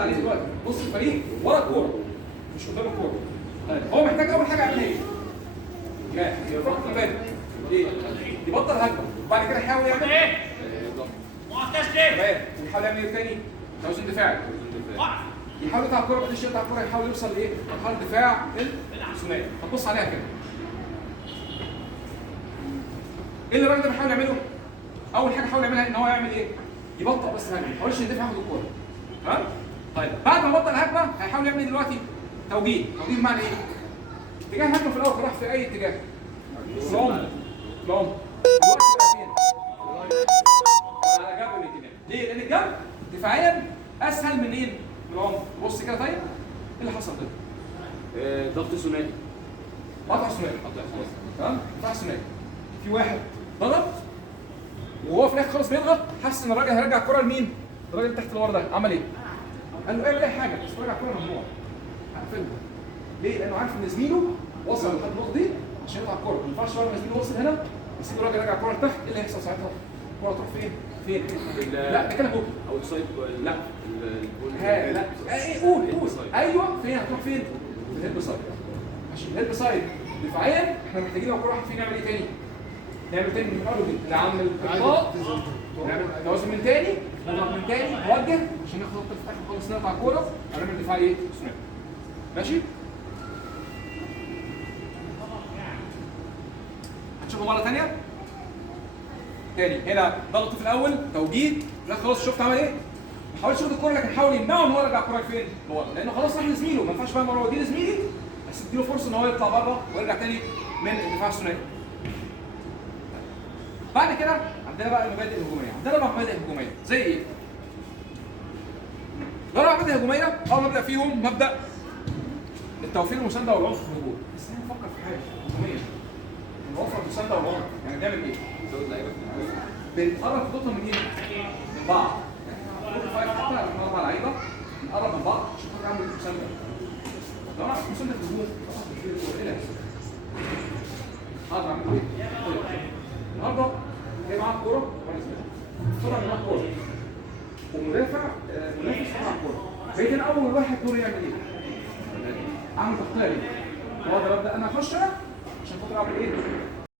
عليه دلوقتي نص الفريق ورا الكوره مش قدام الكوره. طيب هو محتاج اول حاجه يعملها ايه؟ يفرق البال ايه؟ يبطل هجمه وبعد كده يحاول يعمل ايه؟ تمام ويحاول يعمل ايه تاني؟ توازن دفاعي يحاول يقطع الكوره بعد يقطع الكوره يحاول يوصل لايه؟ مرحله الدفاع الثنائي. هتبص عليها كده. ايه اللي الراجل ده بيحاول يعمله؟ اول حاجه حاول يعملها ان هو يعمل ايه؟ يبطل بس الهجمه، ما يحاولش يدافع ياخد الكوره. تمام؟ طيب بعد ما بطل الهجمه هيحاول يعمل ايه دلوقتي؟ توجيه بمعنى ايه؟ اتجاه الهجمه في الاول راح في اي اتجاه؟ العمق دلوقتي بقى فين؟ على جنب الاتجاه. ليه؟ لان الجنب دفاعيا اسهل من ايه؟ من العمق. بص كده طيب ايه اللي حصل ده؟ ضغط ثنائي قطع ثنائي. تمام؟ قطع ثنائي. في واحد ضغط وهو في الاخر خالص بيضغط حس ان الراجل هيرجع الكره لمين؟ الراجل اللي تحت اللي ورا ده عمل ايه؟ قال له اعمل اي حاجه بس ترجع الكره ممنوع. هقفلها. ليه؟ لانه عارف ان زميله وصل لحد النقطه دي عشان يقطع الكره، ما ينفعش لما زميله وصل هنا يسيب الراجل يرجع الكره لتحت. ايه اللي هيحصل ساعتها؟ الكره تروح فين؟ فين؟ لا ده كده هوك او السايد. لا لا ايه قول ايوه فين هتروح فين؟ في الهيد سايد. عشان الهيد سايد دفاعيا احنا محتاجين لو كل واحد فينا يعمل ايه تاني؟ نعمل تاني من الاول نعمل اخطاء نعمل توازن من تاني نضغط من تاني نوجه عشان ناخد خط في الاخر خالص نقطع الكوره ونعمل دفاع ايه؟ ثنائي. ماشي؟ هنشوفه مره ثانيه تاني. هنا ضغط في الاول توجيه لا خلاص شفت عمل ايه؟ ما حاولش ياخد الكوره لكن حاول يمنعه ان هو يرجع الكوره لفين؟ لورا لانه خلاص راح لزميله ما ينفعش بقى مره وديه لزميلي بس اديله فرصه ان هو يطلع بره ويرجع تاني من الدفاع الثنائي. بعد كده عندنا بقى المبادئ الهجوميه. عندنا بقى مبادئ هجوميه زي ايه؟ لو مبادئ هجوميه اول مبدا فيهم مبدا التوفير المسانده والعنف في الهجوم. بس احنا نفكر في حاجه هجوميه نوفر المسانده والعنف يعني بنعمل ايه؟ بنقرب خطوطنا من ايه؟ من بعض. حتى لما 4 لعيبه نقرب من بعض عشان خاطر نعمل مسانده. لو انا عملت مسانده في الهجوم ايه اللي هيحصل؟ هقدر اعمل ايه؟ النهارده جاي معاه الكوره وانا زميلي طلع معاه الكوره ومدافع منافس طلع الكوره بقيت انا اول واحد دور يعمل ايه؟ اعمل تغطيه ليه؟ واقدر ابدا انا اخش انا عشان خاطر اعمل ايه؟